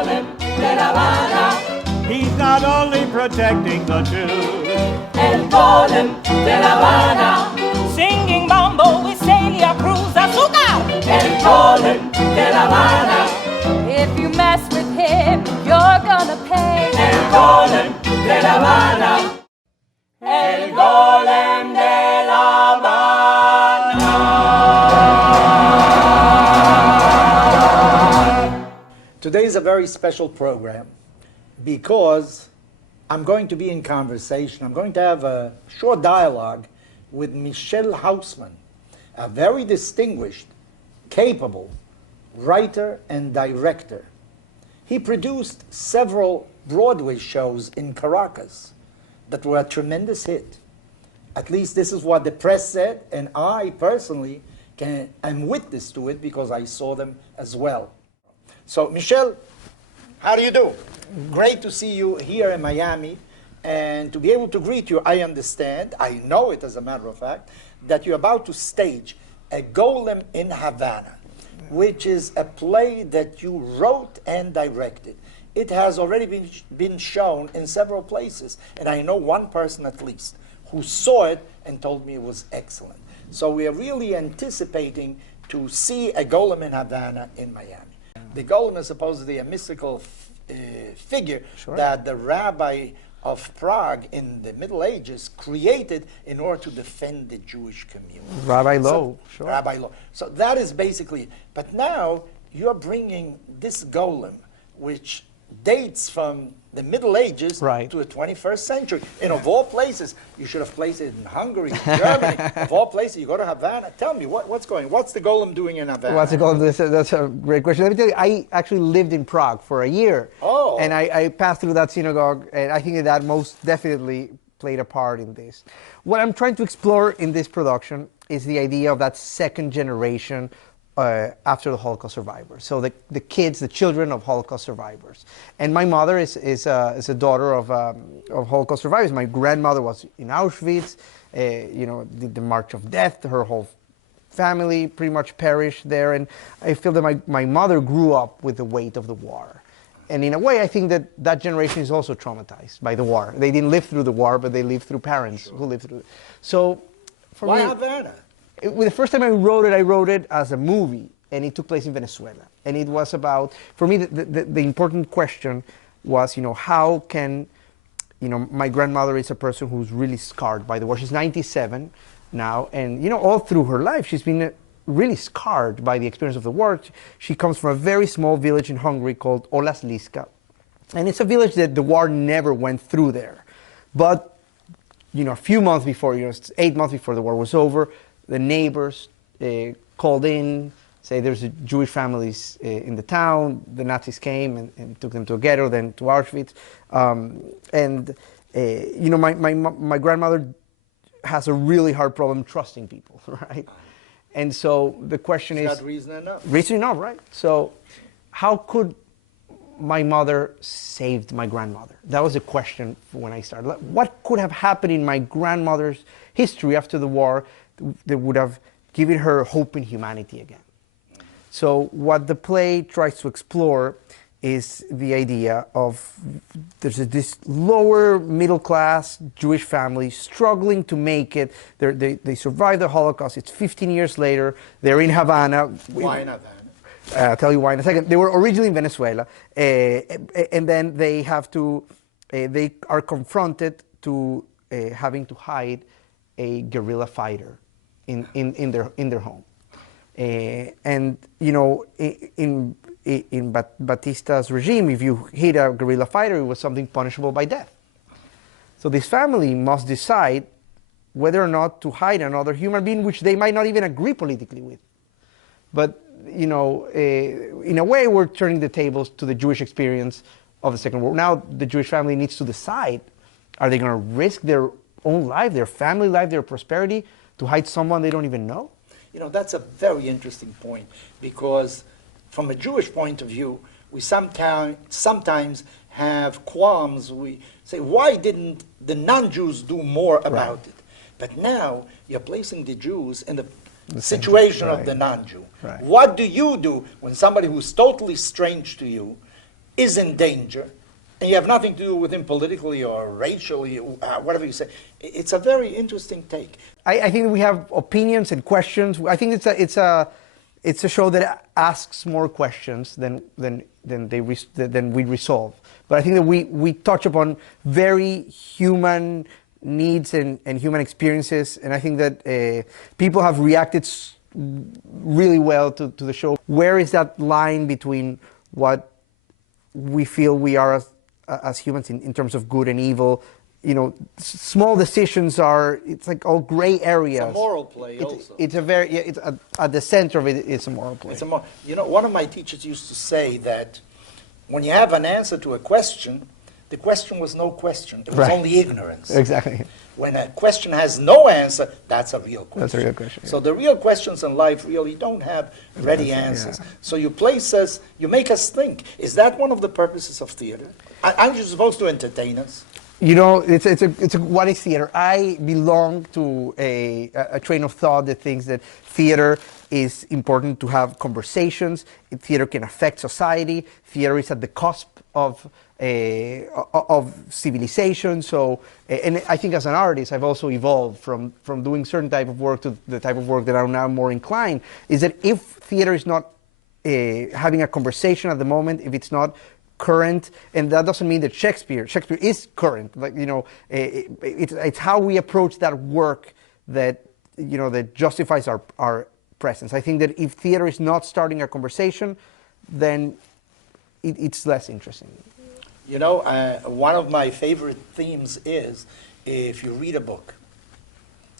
golem de La Habana. He's not only protecting the Jews. El golem de La Habana. Singing mambo with Celia Cruz Azúcar. El golem de La Habana. If you mess with him, you're gonna pay. El golem de La Habana. El golem de La Habana. Today is a very special program because I'm going to be in conversation. I'm going to have a short dialogue with Michel Hausmann, a very distinguished, capable writer and director. He produced several Broadway shows in Caracas that were a tremendous hit. At least this is what the press said, and I personally am witness to it because I saw them as well. So, Michel, how do you do? Great to see you here in Miami, and to be able to greet you. I understand, I know it as a matter of fact, that you're about to stage a Golem in Havana, which is a play that you wrote and directed. It has already been shown in several places, and I know one person at least who saw it and told me it was excellent. So we are really anticipating to see a Golem in Havana in Miami. The Golem is supposedly a mystical figure that the rabbi of Prague in the Middle Ages created in order to defend the Jewish community. Rabbi Low, sure. Rabbi Low. So that is basically it. But now you're bringing this Golem, which dates from the Middle Ages to the 21st century. And of all places, you should have placed it in Hungary, Germany. Of all places, you go to Havana. Tell me, what's the Golem doing in Havana? What's the Golem? That's a great question. Let me tell you, I actually lived in Prague for a year. Oh. And I passed through that synagogue, and I think that most definitely played a part in this. What I'm trying to explore in this production is the idea of that second generation after the Holocaust survivors. So the kids, the children of Holocaust survivors. And my mother is a daughter of Holocaust survivors. My grandmother was in Auschwitz, did the March of Death. Her whole family pretty much perished there. And I feel that my mother grew up with the weight of the war. And in a way, I think that that generation is also traumatized by the war. They didn't live through the war, but they lived through parents who lived through it. So for Why me, Havana? The first time I wrote it as a movie, and it took place in Venezuela. And it was about, for me, the important question was, how can, my grandmother is a person who's really scarred by the war. She's 97 now, and, all through her life, she's been really scarred by the experience of the war. She comes from a very small village in Hungary called Olaszliska. And it's a village that the war never went through there. But, a few months before, 8 months before the war was over, the neighbors called in, say there's Jewish families in the town. The Nazis came and took them to a ghetto, then to Auschwitz. My grandmother has a really hard problem trusting people, right? And so the question is... Got reason enough. Reason enough, right? So how could my mother saved my grandmother? That was the question when I started. What could have happened in my grandmother's history after the war that would have given her hope in humanity again? So what the play tries to explore is the idea of there's this lower middle class Jewish family struggling to make it. They survived the Holocaust. It's 15 years later. They're in Havana. Why in Havana? I'll tell you why in a second. They were originally in Venezuela, and then they have to. They are confronted to having to hide a guerrilla fighter in their home, and in Batista's regime, if you hit a guerrilla fighter, it was something punishable by death. So this family must decide whether or not to hide another human being, which they might not even agree politically with. But in a way, we're turning the tables to the Jewish experience of the Second World War. Now the Jewish family needs to decide: are they going to risk their own life, their family life, their prosperity, to hide someone they don't even know? That's a very interesting point, because from a Jewish point of view, we sometimes have qualms. We say, why didn't the non-Jews do more about it? But now you're placing the Jews in the situation of the non-Jew. What do you do when somebody who's totally strange to you is in danger, and you have nothing to do with him politically or racially, whatever you say. It's a very interesting take. I think we have opinions and questions. I think it's a show that asks more questions than we resolve. But I think that we touch upon very human needs and human experiences, and I think that people have reacted really well to the show. Where is that line between what we feel we are as humans in terms of good and evil? You know, small decisions it's like all gray areas. It's a moral play also. It's a very, it's at the center of it, it's a moral play. You know, one of my teachers used to say that when you have an answer to a question, the question was no question. It was only ignorance. Exactly. When a question has no answer, that's a real question. That's a real question. So the real questions in life really don't have ready answers. Yeah. So you place us, you make us think. Is that one of the purposes of theater? Aren't you supposed to entertain us? You know, what is theater? I belong to a train of thought that thinks that theater is important to have conversations. Theater can affect society. Theater is at the cusp of civilization. So, and I think as an artist, I've also evolved from doing certain type of work to the type of work that I'm now more inclined. Is that if theater is not having a conversation at the moment, if it's not current, and that doesn't mean that Shakespeare is current. Like, you know, it's how we approach that work that, you know, that justifies our presence. I think that if theater is not starting a conversation, then it's less interesting. You know, one of my favorite themes is if you read a book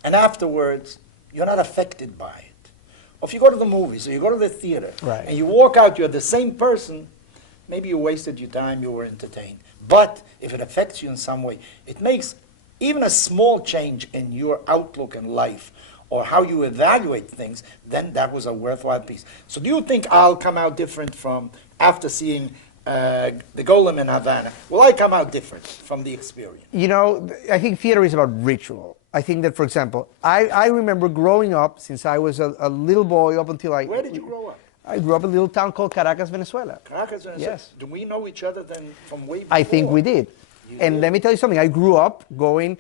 and afterwards you're not affected by it. Or if you go to the movies or you go to the theater and you walk out, you're the same person. Maybe you wasted your time, you were entertained. But if it affects you in some way, it makes even a small change in your outlook in life or how you evaluate things, then that was a worthwhile piece. So do you think I'll come out different from after seeing the Golem in Havana? Will I come out different from the experience? You know, I think theater is about ritual. I think that, for example, I remember growing up since I was a little boy up until I... Where did you grow up? I grew up in a little town called Caracas, Venezuela. Caracas, Venezuela? Yes. Do we know each other then from way before? I think we did. And let me tell you something. I grew up going,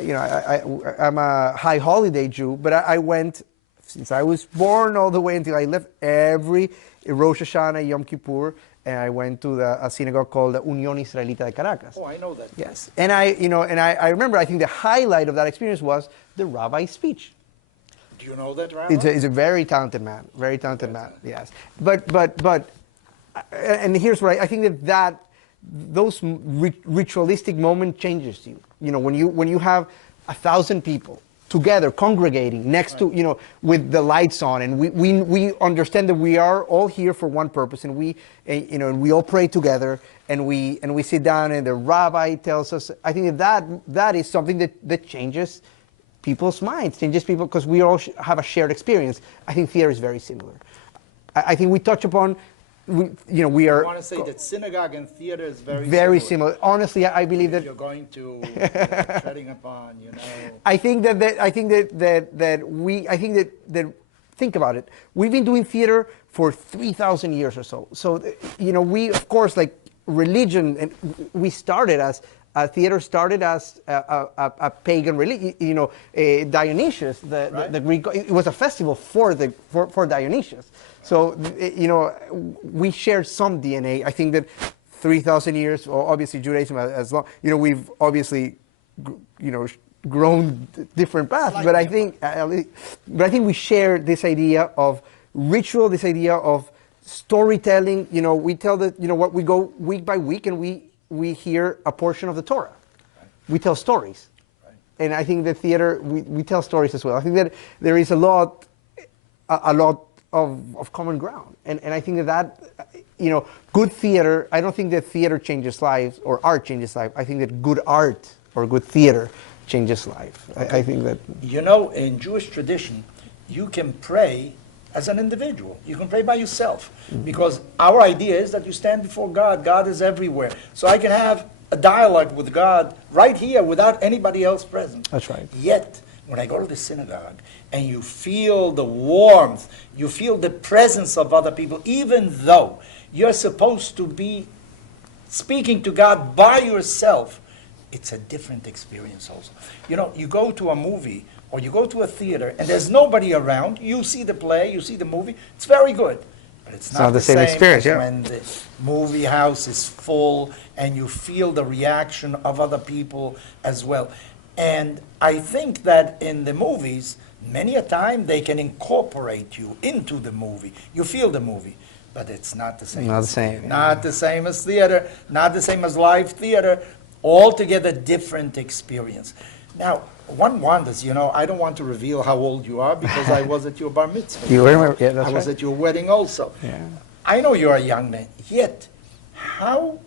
you know, I'm a high holiday Jew, but I went, since I was born all the way until I left, every Rosh Hashanah, Yom Kippur, and I went to a synagogue called the Unión Israelita de Caracas. Oh, I know that. Yes. And I remember, I think the highlight of that experience was the rabbi's speech. Do you know that, Rabbi? It's a very talented man, yes. But and here's what I think that those ritualistic moment changes you. You know, when you have 1,000 people together congregating next to, you know, with the lights on, and we understand that we are all here for one purpose, and we you know, and we all pray together, and we sit down, and the rabbi tells us. I think that is something that changes people's minds, changes people, because we all have a shared experience. I think theater is very similar. I think we touch upon, we are... I want to say that synagogue and theater is very similar. Honestly, I believe that... You're going to treading upon, you know... I think think about it. We've been doing theater for 3,000 years or so. So, you know, we, of course, like religion, and we started as... theater started as a pagan religion, you know, Dionysius, the Greek. It was a festival for Dionysius. So, you know, we share some DNA. I think that 3,000 years, or obviously Judaism as long, you know, we've obviously, you know, grown different paths. But I think we share this idea of ritual, this idea of storytelling. You know, we tell what we go week by week, and we hear a portion of the Torah. We tell stories. And I think the theater, we tell stories as well. I think that there is a lot of common ground. And I think that, you know, good theater, I don't think that theater changes lives or art changes life. I think that good art or good theater changes life. Okay. I think that... You know, in Jewish tradition, you can pray as an individual. You can pray by yourself. Because our idea is that you stand before God. God is everywhere. So I can have a dialogue with God right here without anybody else present. That's right. Yet, when I go to the synagogue and you feel the warmth, you feel the presence of other people, even though you're supposed to be speaking to God by yourself, it's a different experience also. You know, you go to a movie or you go to a theater and there's nobody around, you see the play, you see the movie, it's very good. But it's not the same experience, as yeah. when the movie house is full and you feel the reaction of other people as well. And I think that in the movies, many a time they can incorporate you into the movie. You feel the movie, but it's not the same. Not the same, yeah. Not the same as theater, not the same as live theater, altogether different experience. Now, one wonders, you know, I don't want to reveal how old you are because I was at your bar mitzvah. You were, yeah, that's I was right. at your wedding also. Yeah. I know you're a young man, yet how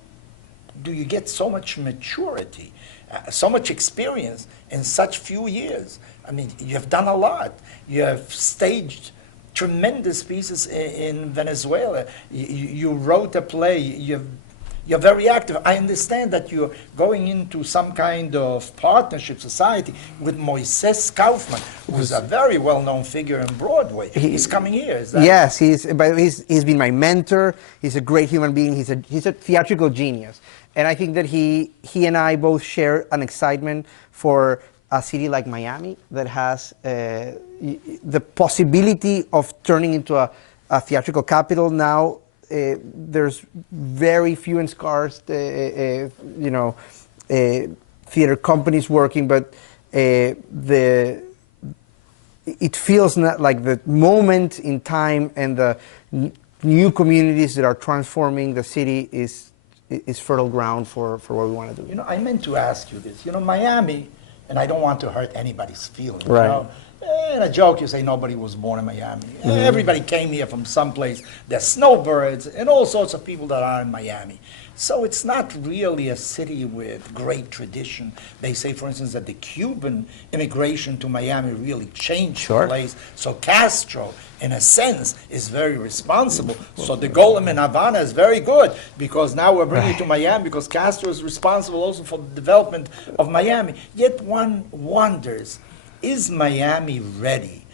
do you get so much maturity, so much experience in such few years? I mean, you have done a lot. You have staged tremendous pieces in Venezuela. You wrote a play. You're very active. I understand that you're going into some kind of partnership society with Moises Kaufman, who's a very well-known figure in Broadway. He's coming here. Is that Yes, he's been my mentor. He's a great human being. He's a theatrical genius, and I think that he and I both share an excitement for a city like Miami that has the possibility of turning into a theatrical capital now. There's very few and scarce, theater companies working, but it feels not like the moment in time and the new communities that are transforming the city is fertile ground for what we want to do. You know, I meant to ask you this. You know, Miami, and I don't want to hurt anybody's feelings. Right. You know? In a joke, you say nobody was born in Miami. Everybody came here from someplace. There's snowbirds and all sorts of people that are in Miami. So it's not really a city with great tradition. They say, for instance, that the Cuban immigration to Miami really changed the place. So Castro, in a sense, is very responsible. So the Golem in Havana is very good because now we're bringing it to Miami because Castro is responsible also for the development of Miami. Yet one wonders, is Miami ready,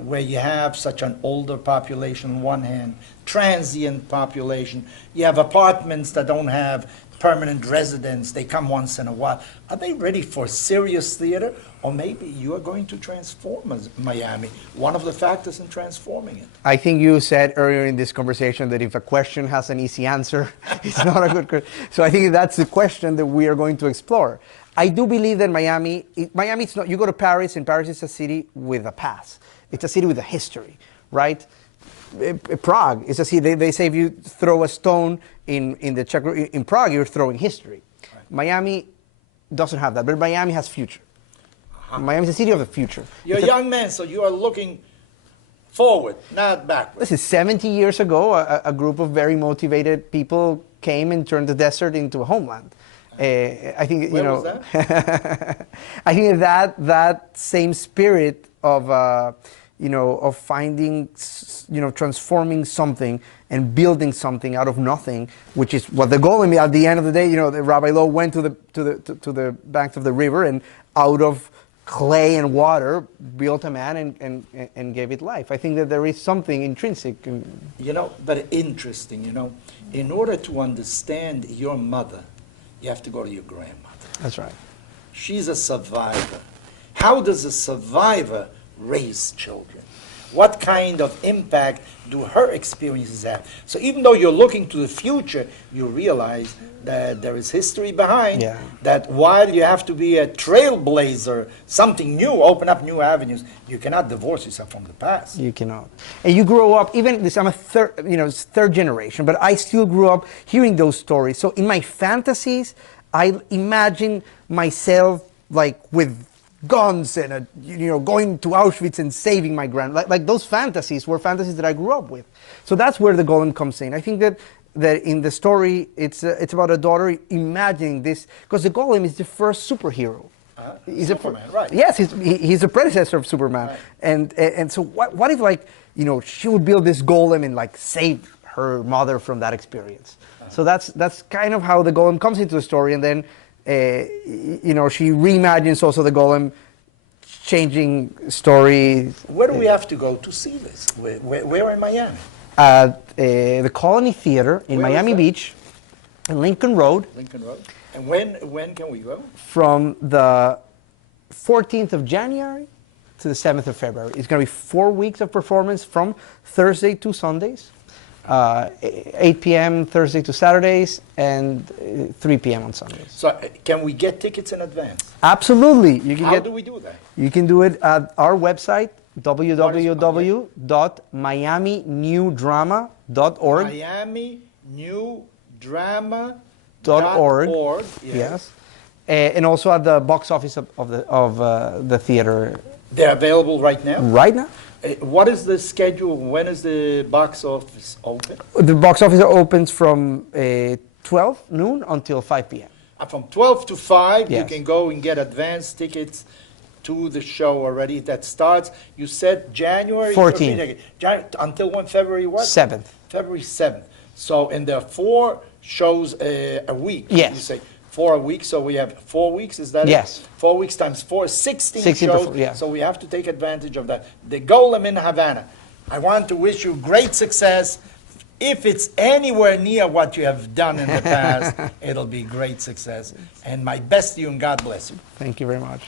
where you have such an older population on one hand, transient population, you have apartments that don't have permanent residents, they come once in a while. Are they ready for serious theater? Or maybe you are going to transform Miami, one of the factors in transforming it. I think you said earlier in this conversation that if a question has an easy answer, it's not a good question. So I think that's the question that we are going to explore. I do believe that Miami, it's not, you go to Paris, and Paris is a city with a past. It's a city with a history, right? Prague is a city, they say if you throw a stone in Prague, you're throwing history. Right. Miami doesn't have that, but Miami has future. Miami is a city of the future. You're a young man, so you are looking forward, not backward. This is 70 years ago, a group of very motivated people came and turned the desert into a homeland. I think Where was that? I think that same spirit of of finding, transforming something and building something out of nothing, which is what the goal. At the end of the day, the Rabbi Lowe went to the banks of the river and out of clay and water built a man and gave it life. I think that there is something intrinsic. But interesting. In order to understand your mother, you have to go to your grandmother. That's right. She's a survivor. How does a survivor raise children? What kind of impact do her experiences have? So even though you're looking to the future, you realize that there is history behind, that while you have to be a trailblazer, something new, open up new avenues, you cannot divorce yourself from the past. You cannot. And you grow up, even this, I'm a third generation, but I still grew up hearing those stories. So in my fantasies, I imagine myself like with guns and going to Auschwitz and saving my like those fantasies were fantasies that I grew up with. So that's where the golem comes in. I think that in the story it's about a daughter imagining this, because the golem is the first superhero. He's Superman, right? Yes, he's a predecessor of Superman. Right. And so what if she would build this golem and save her mother from that experience? So that's kind of how the golem comes into the story, and then she reimagines also the golem changing story. Where do we have to go to see this? Where in Miami? At the Colony Theater in Where is Miami that? Beach. in Lincoln Road Lincoln Road. And when can we go? from the 14th of January to the 7th of February. It's going to be 4 weeks of performance from Thursday to Sundays, 8 p.m. Thursday to Saturdays, and 3 p.m. on Sundays. So can we get tickets in advance? Absolutely. You can How do we do that? You can do it at our website, www.miaminewdrama.org. MiamiNewDrama.org. Yes. And also at the box office of the theater. They're available right now? Right now. What is the schedule? When is the box office open? The box office opens from 12 noon until 5 p.m. From 12 to 5, Yes. you can go and get advance tickets to the show already that starts. You said January 14th. Until when? February what? 7th. February 7th. So, and there are 4 shows a week. Yes. You say 4 a week, so we have 4 weeks, is that Yes. it? 4 weeks times 4, 16 16 shows. yeah. So we have to take advantage of that. The Golem in Havana. I want to wish you great success. If it's anywhere near what you have done in the past, it'll be great success. And my best to you, and God bless you. Thank you very much.